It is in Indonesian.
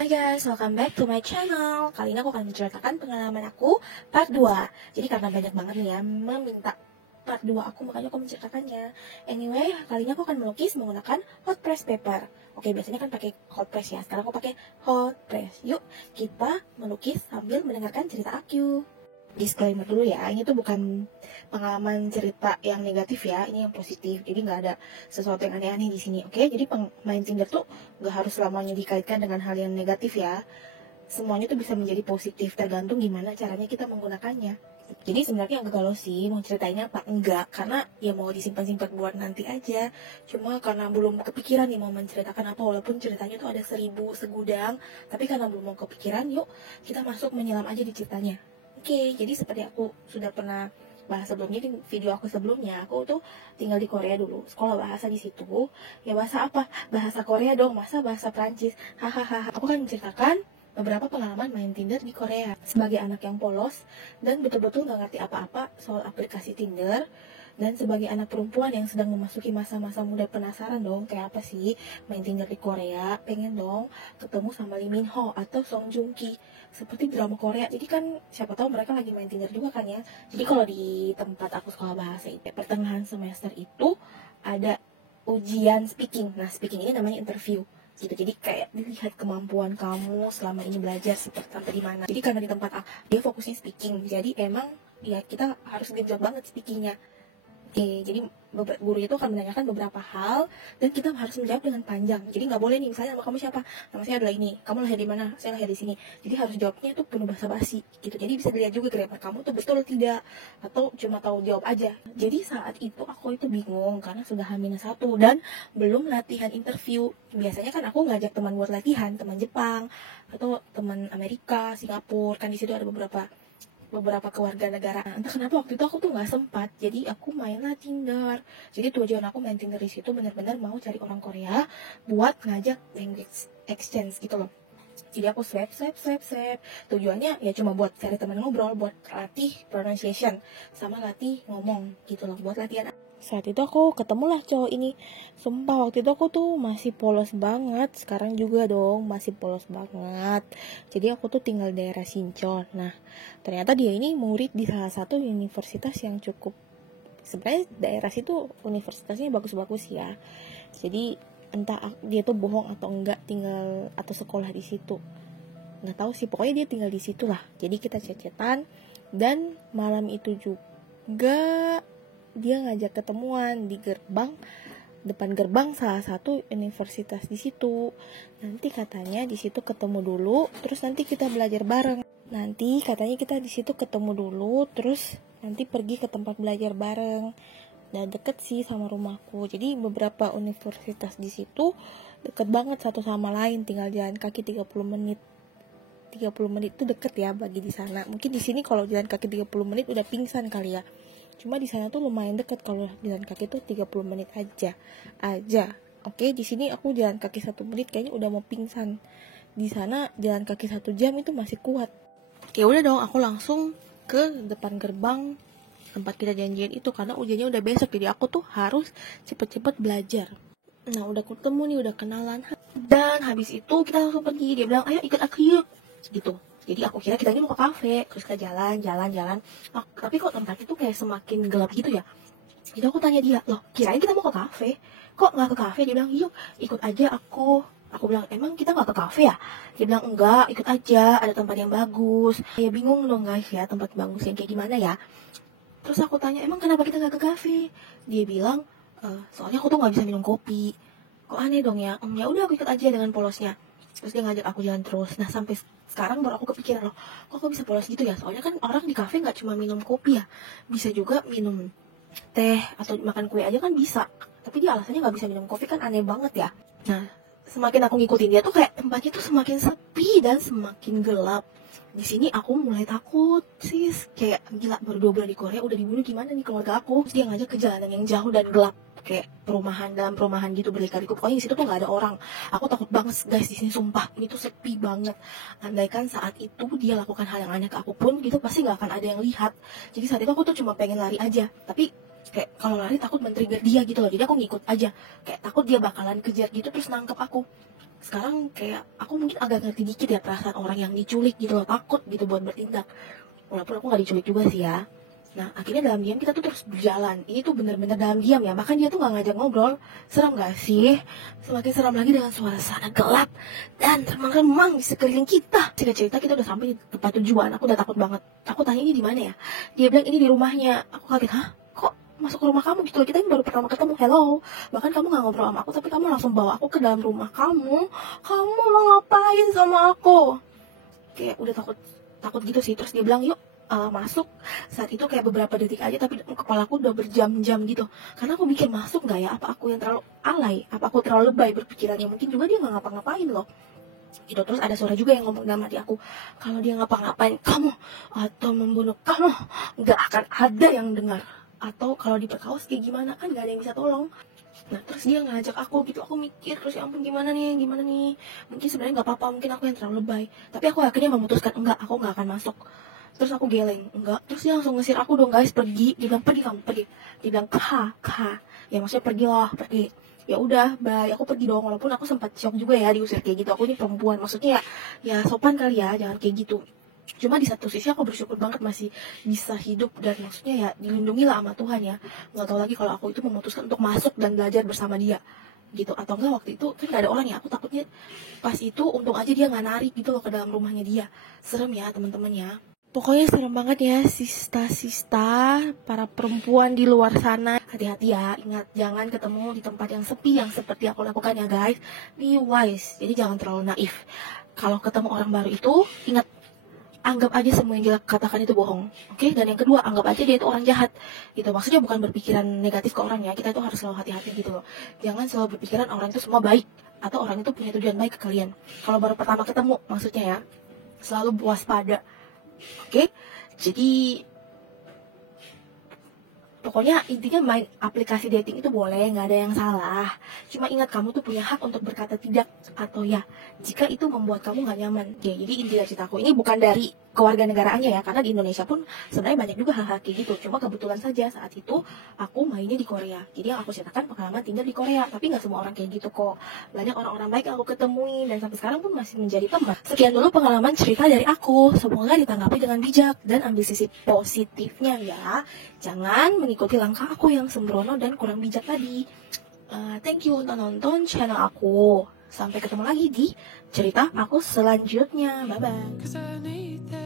Hai guys, welcome back to my channel. Kali ini aku akan menceritakan pengalaman aku part 2. Jadi karena banyak banget nih ya meminta part 2 aku, makanya aku menceritakannya. Anyway, kali ini aku akan melukis menggunakan hot press paper. Oke, biasanya kan pakai hot press ya. Sekarang aku pakai hot press. Yuk, kita melukis sambil mendengarkan cerita aku. Disclaimer dulu ya, ini tuh bukan pengalaman cerita yang negatif ya, ini yang positif. Jadi nggak ada sesuatu yang aneh-aneh di sini, oke? Jadi main Tinder tuh nggak harus selamanya dikaitkan dengan hal yang negatif ya. Semuanya tuh bisa menjadi positif, tergantung gimana caranya kita menggunakannya. Jadi sebenarnya agak galau sih mau ceritainnya apa enggak, karena ya mau disimpan-simpan buat nanti aja. Cuma karena belum kepikiran nih mau menceritakan apa, walaupun ceritanya tuh ada 1000 segudang, tapi karena belum mau kepikiran, yuk kita masuk menyelam aja di ceritanya. Oke, jadi seperti aku sudah pernah bahas sebelumnya di video aku sebelumnya, aku tuh tinggal di Korea dulu, sekolah bahasa di situ. Ya bahasa apa? Bahasa Korea dong, masa bahasa Prancis? Hahaha. Aku kan menceritakan beberapa pengalaman main Tinder di Korea sebagai anak yang polos dan betul-betul gak ngerti apa-apa soal aplikasi Tinder, dan sebagai anak perempuan yang sedang memasuki masa-masa muda penasaran dong kayak apa sih main Tinder di Korea, pengen dong ketemu sama Lee Min Ho atau Song Joong Ki seperti drama Korea. Jadi kan siapa tahu mereka lagi main Tinder juga kan ya. Jadi kalau di tempat aku sekolah bahasa itu pertengahan semester itu ada ujian speaking. Nah, speaking ini namanya interview gitu. Jadi kayak dilihat kemampuan kamu selama ini belajar seperti sampai di mana. Jadi karena di tempat dia fokusnya speaking, jadi emang ya kita harus genjot banget speakingnya. Oke, jadi guru itu akan menanyakan beberapa hal dan kita harus menjawab dengan panjang. Jadi nggak boleh nih, misalnya nama kamu siapa? Nama saya adalah ini. Kamu lahir di mana? Saya lahir di sini. Jadi harus jawabnya itu penuh basa-basi gitu. Jadi bisa dilihat juga grammar kamu tuh betul atau tidak, atau cuma tahu jawab aja. Jadi saat itu aku itu bingung karena sudah H-1 dan belum latihan interview. Biasanya kan aku ngajak teman buat latihan, teman Jepang atau teman Amerika, Singapura. Kan di situ ada beberapa keluarga negara. Entah kenapa waktu itu aku tuh nggak sempat, jadi aku mainlah Tinder. Jadi tujuan aku main Tinder di situ benar-benar mau cari orang Korea buat ngajak language exchange gitu loh. Jadi aku swipe. Tujuannya ya cuma buat cari teman ngobrol, buat latih pronunciation sama latih ngomong gitu loh, buat latihan. Saat itu aku ketemulah cowok ini. Sumpah waktu itu aku tuh masih polos banget. Sekarang juga dong masih polos banget. Jadi aku tuh tinggal daerah Sinchon. Nah, ternyata dia ini murid di salah satu universitas yang cukup, sebenarnya daerah situ universitasnya bagus-bagus ya. Jadi entah dia tuh bohong atau enggak tinggal atau sekolah di situ, nggak tahu sih, pokoknya dia tinggal di situ lah. Jadi kita chat-chatan dan malam itu juga dia ngajak ketemuan di depan gerbang salah satu universitas di situ. Nanti katanya di situ ketemu dulu, terus nanti kita belajar bareng. Nanti katanya kita di situ ketemu dulu, terus nanti pergi ke tempat belajar bareng. Nah, deket sih sama rumahku. Jadi beberapa universitas di situ deket banget satu sama lain, tinggal jalan kaki 30 menit. 30 menit itu deket ya bagi di sana. Mungkin di sini kalau jalan kaki 30 menit udah pingsan kali ya. Cuma di sana tuh lumayan deket, kalau jalan kaki tuh 30 menit aja. Oke, di sini aku jalan kaki 1 menit kayaknya udah mau pingsan. Di sana jalan kaki 1 jam itu masih kuat. Ya udah dong, aku langsung ke depan gerbang tempat kita janjian itu karena ujiannya udah besok. Jadi aku tuh harus cepet-cepet belajar. Nah, udah ketemu nih, udah kenalan. Dan habis itu kita langsung pergi. Dia bilang, "Ayo ikut aku yuk." Gitu. Jadi aku kira kita ini mau ke kafe, terus kita jalan. Tapi kok tempat itu kayak semakin gelap gitu ya. Jadi aku tanya dia, "Loh, kirain kita mau ke kafe. Kok nggak ke kafe?" Dia bilang, "Yuk, ikut aja aku." Aku bilang, "Emang kita nggak ke kafe ya?" Dia bilang, "Enggak, ikut aja, ada tempat yang bagus." Ya bingung dong guys ya, tempat bagus yang kayak gimana ya. Terus aku tanya, "Emang kenapa kita nggak ke kafe?" Dia bilang, "Soalnya aku tuh nggak bisa minum kopi." Kok aneh dong ya. Ya udah, aku ikut aja dengan polosnya. Terus dia ngajak aku jalan terus. Nah, sampai sekarang baru aku kepikiran, loh, kok aku bisa polos gitu ya. Soalnya kan orang di kafe nggak cuma minum kopi ya, bisa juga minum teh atau makan kue aja kan bisa. Tapi dia alasannya nggak bisa minum kopi, kan aneh banget ya. Nah, semakin aku ngikutin dia tuh kayak tempatnya tuh semakin sepi dan semakin gelap. Di sini aku mulai takut sis, kayak gila, baru 2 bulan di Korea udah dibunuh, gimana nih keluarga aku. Terus dia ngajak ke jalanan yang jauh dan gelap, kayak dalam perumahan gitu berliku-liku. Pokoknya di situ tuh nggak ada orang. Aku takut banget guys di sini, sumpah ini tuh sepi banget. Andaikan saat itu dia lakukan hal yang aneh ke aku pun gitu, pasti nggak akan ada yang lihat. Jadi saat itu aku tuh cuma pengen lari aja, tapi kayak kalau lari takut men-trigger dia gitu loh. Jadi aku ngikut aja, kayak takut dia bakalan kejar gitu terus nangkep aku. sekarang kayak aku mungkin agak ngerti dikit ya perasaan orang yang diculik gitu loh, takut gitu buat bertindak. Walaupun aku nggak diculik juga sih ya. Nah, akhirnya dalam diam kita tuh terus berjalan. Ini tuh bener-bener dalam diam ya. Bahkan dia tuh gak ngajak ngobrol. Seram gak sih? Semakin seram lagi dengan suasana gelap dan remang-remang di sekeliling kita. Singkat cerita kita udah sampai di tempat tujuan. Aku udah takut banget. Aku tanya ini di mana ya? Dia bilang ini di rumahnya. Aku kaget, hah? Kok masuk ke rumah kamu gitu? Kita ini baru pertama ketemu. Hello. Bahkan kamu gak ngobrol sama aku, tapi kamu langsung bawa aku ke dalam rumah kamu. Kamu mau ngapain sama aku? Kayak udah takut gitu sih. Terus dia bilang yuk masuk. Saat itu kayak beberapa detik aja, tapi kepalaku udah berjam-jam gitu, karena aku mikir masuk nggak ya, apa aku yang terlalu alay, apa aku terlalu lebay berpikirannya. Mungkin juga dia nggak ngapa-ngapain loh gitu. Terus ada suara juga yang ngomong dalam hati aku, kalau dia ngapa-ngapain kamu atau membunuh kamu, nggak akan ada yang dengar. Atau kalau diperkaos kayak gimana, kan nggak ada yang bisa tolong. Nah terus dia ngajak aku gitu, aku mikir terus ya ampun gimana nih, mungkin sebenarnya nggak apa-apa, mungkin aku yang terlalu lebay. Tapi aku akhirnya memutuskan enggak, aku nggak akan masuk. Terus aku geleng, enggak. Terus dia langsung ngesir aku dong, guys, pergi. Dia bilang pergi kamu, pergi. Dia bilang kah. Ya maksudnya pergilah, pergi. Ya udah, bye. Aku pergi dong, walaupun aku sempat shock juga ya diusir kayak gitu. Aku ini perempuan, maksudnya ya sopan kali ya, jangan kayak gitu. Cuma di satu sisi aku bersyukur banget masih bisa hidup, dan maksudnya ya dilindungi lah sama Tuhan ya. Nggak tahu lagi kalau aku itu memutuskan untuk masuk dan belajar bersama dia gitu, atau enggak waktu itu kan gak ada orang ya. Aku takutnya pas itu untung aja dia nggak narik gitu loh ke dalam rumahnya dia. Serem ya teman-teman ya. Pokoknya serem banget ya sista-sista, para perempuan di luar sana. Hati-hati ya, ingat jangan ketemu di tempat yang sepi yang seperti aku lakukan ya guys. Be wise, jadi jangan terlalu naif. Kalau ketemu orang baru itu, ingat, anggap aja semua yang dia katakan itu bohong, oke? Dan yang kedua, anggap aja dia itu orang jahat gitu. Maksudnya bukan berpikiran negatif ke orang ya, kita itu harus selalu hati-hati gitu loh. Jangan selalu berpikiran orang itu semua baik, atau orang itu punya tujuan baik ke kalian. Kalau baru pertama ketemu, maksudnya ya, selalu waspada. Oke, jadi pokoknya intinya main aplikasi dating itu boleh, nggak ada yang salah. Cuma ingat kamu tuh punya hak untuk berkata tidak atau ya jika itu membuat kamu nggak nyaman. Ya, jadi inti dari ceritaku ini bukan dari kewarganegaraannya ya, karena di Indonesia pun sebenarnya banyak juga hal-hal kayak gitu. Cuma kebetulan saja saat itu aku mainnya di Korea. Jadi yang aku ceritakan pengalaman tinggal di Korea, tapi nggak semua orang kayak gitu kok. Banyak orang-orang baik yang aku ketemuin dan sampai sekarang pun masih menjadi teman. Sekian dulu pengalaman cerita dari aku. Semoga ditanggapi dengan bijak dan ambil sisi positifnya ya. Jangan mengikuti langkah aku yang sembrono dan kurang bijak tadi. Thank you untuk nonton channel aku. Sampai ketemu lagi di cerita aku selanjutnya. Bye-bye.